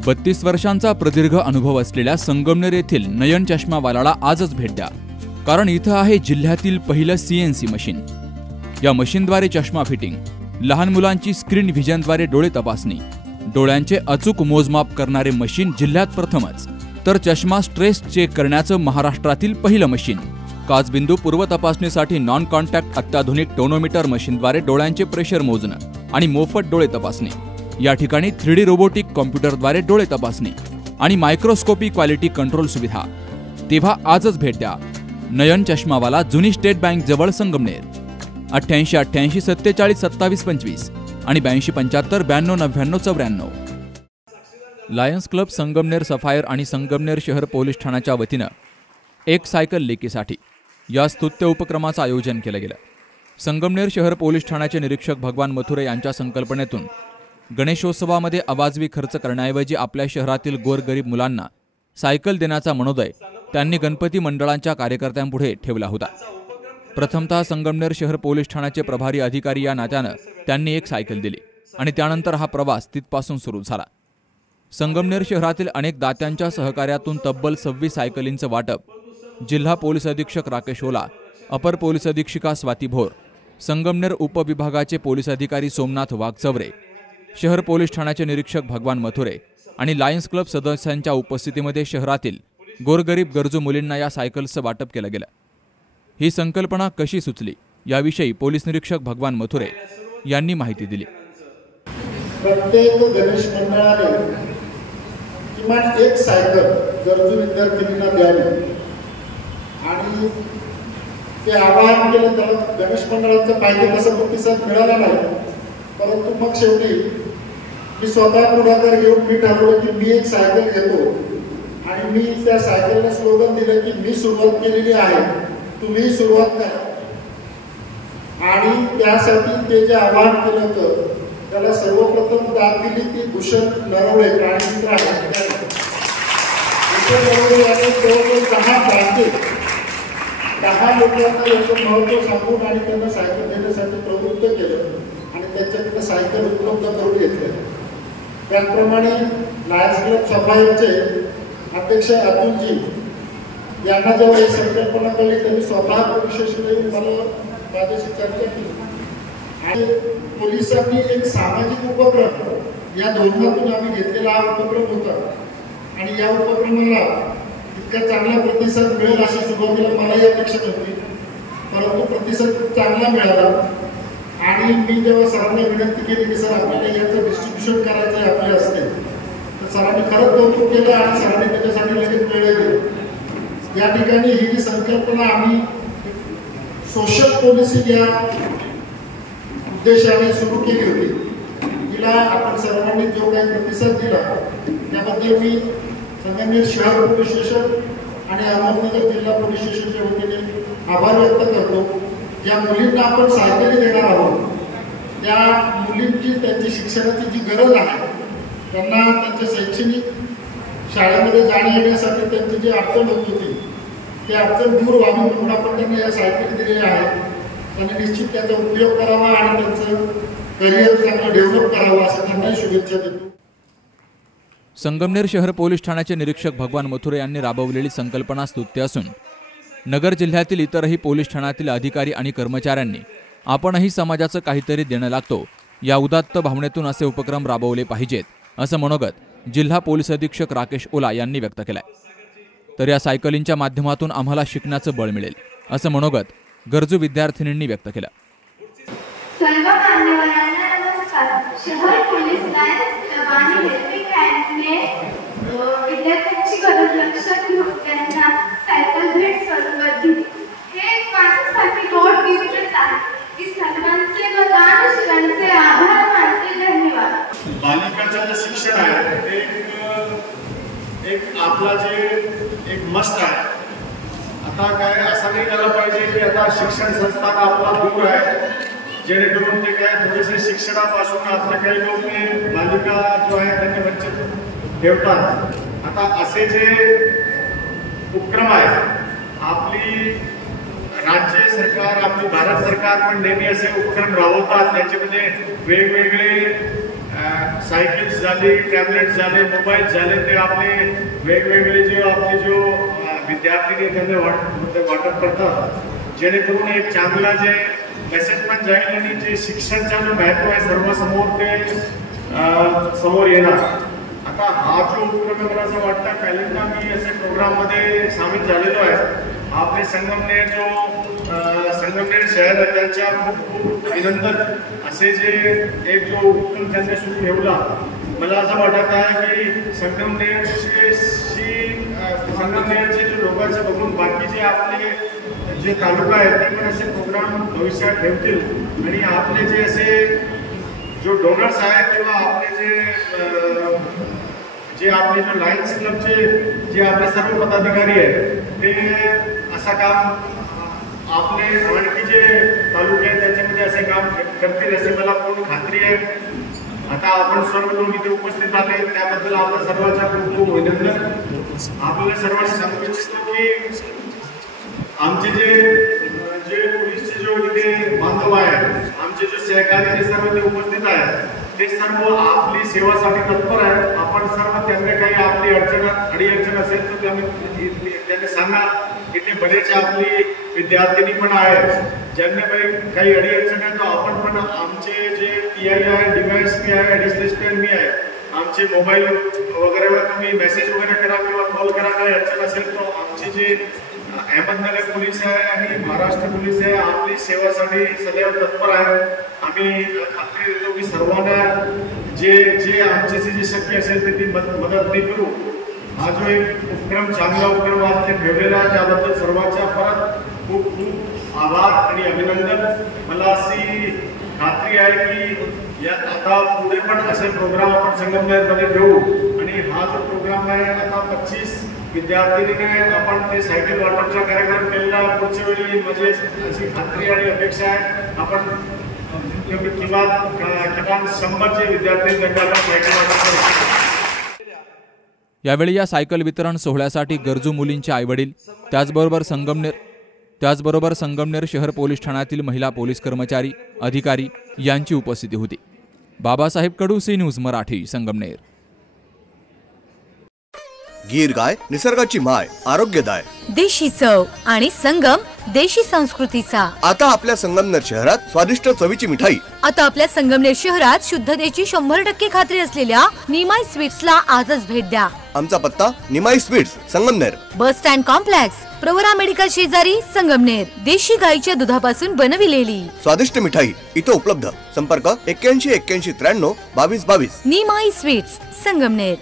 32 वर्षांचा प्रदीर्घ अनुभव असलेल्या संगमनेर येथील नयन चष्मावालाला आजच भेट द्या, कारण इथं आहे जिल्ह्यातील पहिलं CNC मशीन। या मशीनद्वारे चष्मा फिटिंग, लहान मुलांची स्क्रीन व्हिजनद्वारे डोळे तपासणी, डोळ्यांचे अचूक मोजमाप करणारे मशीन जिल्ह्यात प्रथमच, तर चष्मा स्ट्रेस चेक करण्याचं महाराष्ट्रातील पहिलं मशीन। काचबिंदू पूर्व तपासणीसाठी नॉन कॉन्टॅक्ट अत्याधुनिक टोनोमीटर मशीनद्वारे डोळ्यांचे प्रेशर मोजणं आणि मोफत डोळे तपासणी। या ठिकाणी 3D रोबोटिक कॉम्प्युटरद्वारे डोळे तपासणी आणि मायक्रोस्कोपी क्वालिटी कंट्रोल सुविधा। तेव्हा आजच भेट द्या नयन चष्मावाला, जुनी स्टेट बँक जवळ, संगमनेर। 88 88 47 27 25 आणि 82 75 92 99 94। लायन्स क्लब संगमनेर सफायर आणि संगमनेर शहर पोलीस ठाण्याच्या वतीनं एक सायकल लेकीसाठी या स्तुत्य उपक्रमाचं आयोजन केलं गेलं। संगमनेर शहर पोलीस ठाण्याचे निरीक्षक भगवान मथुरे यांच्या संकल्पनेतून गणेशोत्सवामध्ये अवाजवी खर्च करण्याऐवजी आपल्या शहरातील गोरगरीब मुलांना सायकल देण्याचा मनोदय त्यांनी गणपती मंडळांच्या कार्यकर्त्यांपुढे ठेवला होता। प्रथमतः संगमनेर शहर पोलीस ठाण्याचे प्रभारी अधिकारी या नात्यानं त्यांनी एक सायकल दिली आणि त्यानंतर हा प्रवास तिथपासून सुरू झाला। संगमनेर शहरातील अनेक दात्यांच्या सहकार्यातून तब्बल 26 सायकलींचं वाटप जिल्हा पोलीस अधीक्षक राकेश ओला, अपर पोलीस अधीक्षिका स्वाती भोर, संगमनेर उपविभागाचे पोलीस अधिकारी सोमनाथ वाघचवरे, शहर पोलीस ठाण्याचे निरीक्षक भगवान मथुरे आणि लायन्स क्लब सदस्यांच्या उपस्थितीमध्ये शहरातील गोरगरीब गरजू मुलींना या सायकल्सचं वाटप केलं गेलं। ही संकल्पना कशी सुचली याविषयी पोलीस निरीक्षक भगवान मथुरे यांनी माहिती दिली। प्रत्येक गणेश मंडळाने किमान एक सायकल गरजू विद्यार्थिनींना द्यावी आणि ते आवाहन केलं। त्याला गणेश मंडळाचा पाहिजे तसा प्रतिसाद मिळाला नाही, परंतु मग शेवटी मी स्वतः पुढाकार घेऊन मी ठरवलं की मी एक सायकल घेतो आणि मी त्या सायकलला स्लोगन दिलं की मी सुरुवात केलेली आहे, तुम्ही सुरुवात करा। आणि त्यासाठी ते जे आवाहन केलं होतं त्याला सर्वप्रथम दाद दिली ती भूषण नरवडे प्राणीमित्र आहेत। दहा लोकांना याचं महत्त्व सांगून आणि त्यांना सायकल देण्यासाठी प्रवृत्त केलं आणि त्यांच्याकडे सायकल उपलब्ध करून घेतले। त्याचप्रमाणे लायन्स क्लब सफायरचे अध्यक्ष अतुलजी यांना जेव्हा ही संकल्पना कळली त्यांनी स्वतः पोलीस स्टेशनला येऊन मला माझ्याशी चर्चा केली आणि पोलिसांनी एक सामाजिक उपक्रम या धोरणातून आम्ही घेतलेला हा उपक्रम होता आणि या उपक्रमाला इतका चांगला प्रतिसाद मिळेल अशी सुरुवातीला मलाही अपेक्षा नव्हती, परंतु प्रतिसाद खूप चांगला मिळाला। आणि मी जेव्हा सरांना विनंती केली की सर आपल्याला याचं डिस्ट्रीब्युशन करायचं आहे आपल्या हस्ते, तर सरांनी खरंच कौतुक केलं आणि सरांनी त्याच्यासाठी लगेच वेळ दिली। या ठिकाणी ही जी संकल्पना आम्ही सोशल पोलिसिंग या उद्देशाने सुरू केली होती, तिला आपण सर्वांनी जो काही प्रतिसाद दिला त्याबद्दल मी संगमनेर शहर पोलीस स्टेशन आणि अहमदनगर जिल्हा पोलीस स्टेशनच्या वतीने आभार व्यक्त करतो। ज्या मुलींना आपण सायकली देणार आहोत त्या मुलींची त्यांची शिक्षणाची जी गरज आहे, त्यांना त्यांच्या शैक्षणिक शाळेमध्ये जाण्या येण्यासाठी त्यांची जी अडचण होत होती ती अडचण दूर व्हावी म्हणून आपण त्यांना या सायकली दिलेल्या आहेत। त्यांनी निश्चित त्याचा उपयोग करावा आणि त्यांचं करिअर चांगलं डेव्हलप करावं असं त्यांना शुभेच्छा देतो। संगमनेर शहर पोलीस ठाण्याचे निरीक्षक भगवान मथुरे यांनी राबवलेली संकल्पना स्तुत्य असून नगर जिल्ह्यातील इतरही पोलीस ठाण्यातील अधिकारी आणि कर्मचाऱ्यांनी आपणही समाजाचं काहीतरी देणं लागतो या उदात्त भावनेतून असे उपक्रम राबवले पाहिजेत असं मनोगत जिल्हा पोलीस अधीक्षक राकेश ओला यांनी व्यक्त केलंय। तर या सायकलींच्या माध्यमातून आम्हाला शिकण्याचं बळ मिळेल असं मनोगत गरजू विद्यार्थिनींनी व्यक्त केलं। सर्व मान्यवरांना नमस्कार। शहर पोलीस लायन्स क्लब आणि हेल्पिंग हँडने विद्यार्थ्यांची गरज लक्षात घेऊन त्यांना सायकल भेट स्वरूपात दिली। हे माझ्यासाठी गॉड गिफ्टच आहे की सर्वांचे व दानशूरांचे आभार मानते। धन्यवाद। बालिकांचं जे शिक्षण आहे ते एक आपला जे एक मस्ट आहे। आता काय असं नाही झालं पाहिजे की आता शिक्षण संस्था आपला दूर आहे, जेणेकरून ते काय थोडेसे शिक्षणापासून आपले काही लोक बालिका जो आहे त्यांनी वंचित ठेवतात। आता असे जे उपक्रम आहेत आपली राज्य सरकार आपली भारत सरकार पण नेहमी असे उपक्रम राबवतात, त्याच्यामध्ये वेगवेगळे सायकल्स झाले, टॅबलेट्स झाले, मोबाईल झाले, ते आपले वेगवेगळे जो विद्यार्थी त्यांना वाटप करतात, जेणेकरून एक चांगला जे मेसेज पण जाईल आणि जे शिक्षणाचा जो महत्व आहे सर्वांसमोर ते समोर येणार. आता हा जो उपक्रम मला असं वाटतं पहिल्यांदा मी असे प्रोग्राममध्ये सामील झालेलो आहे. आपले संगमनेर शहर आहे त्यांच्या खूप अभिनंदन. असे जे एक जो उपक्रम त्यांनी सुरू ठेवला, मला असं वाटत आहे की संगमनेरचे जे लोकांचे बघून बाकीचे आपले जे तालुका आहेत ते पण असे प्रोग्राम भविष्यात ठेवतील आणि आपले जे असे जो डोनर्स आहेत किंवा आपले जे आपले जो लायन्स क्लबचे जे आपले सर्व पदाधिकारी आहेत ते असं काम आपले आणखी जे तालुके आहेत त्याच्यामध्ये असे काम करतील असे मला पूर्ण खात्री आहे. आता आपण सर्व लोक इथे उपस्थित आले त्याबद्दल आपल्या सर्वांच्या खूप खूप अभिनंदन. आपल्याला सर्वांना सांगू इच्छितो की आमचे जे पोलीसचे जो इथे बांधव आहेत, आमचे जे सहकारी जे सर्व ते उपस्थित आहेत, ते सर्व आपली सेवासाठी तत्पर आहेत. आपण सर्व त्यांना काही आपली अडीअडचण असेल तर त्यांनी सांगा. इथे बरेच आपली विद्यार्थिनी पण आहेत ज्यांना काही अडीअडचण आहे, तर आपण पण आमचे जे PI आहे, DYSP आहे, ॲडिशनल SP मी आहे, आमचे मोबाईल वगैरेवर तुम्ही मेसेज वगैरे करा किंवा कॉल करा. काही अडचण असेल तर आमचे जे अहमदनगर पोलीस आहे आणि महाराष्ट्र पोलीस आहे आपली सेवासाठी सदैव तत्पर आहे. आम्ही खात्री देतो की सर्वांना जे आमच्याशी जे शक्य असेल ते ती मदत मी करू. हा जो एक उपक्रम चांगला उपक्रम आपण ठेवलेला आहे त्याबद्दल सर्वांच्या परत खूप खूप आभार आणि अभिनंदन. मला अशी खात्री आहे की आता पुढे पण असे प्रोग्राम आपण संगमनेरमध्ये ठेवू आणि हा जो प्रोग्राम आहे आता 25 विद्यार्थिनीने आपण ते सायकल वाटपचा कार्यक्रम केलेला. पुढच्या वेळी म्हणजे अशी खात्री आणि अपेक्षा आहे आपण किमान 100 विद्यार्थी त्यांना आपण सायकल वाटप करू. यावेळी या सायकल वितरण सोहळ्यासाठी गरजू मुलींचे आईवडील त्याचबरोबर संगमनेर शहर पोलीस ठाण्यातील महिला पोलीस कर्मचारी अधिकारी यांची उपस्थिती होती. बाबासाहेब कडू, सी न्यूज मराठी, संगमनेर. गीर गाय निसर्गाची माय, आरोग्यदाय, देशी चव आणि संगम देशी संस्कृतीचा. आता आपल्या संगमनेर शहरात स्वादिष्ट चवीची मिठाई. आता आपल्या संगमनेर शहरात शुद्धतेची 100% खात्री असलेल्या निमाई स्वीट्सला आजच भेट द्या. आमचा पत्ता Nimai sweets, Sangamner, bus stand complex, Pravara medical शेजारी, संगमनेर. देशी गाईच्या दुधापासून बनविलेली स्वादिष्ट मिठाई इथे उपलब्ध. संपर्क 81 81 93 22 22. निमाई स्वीट्स, संगमनेर.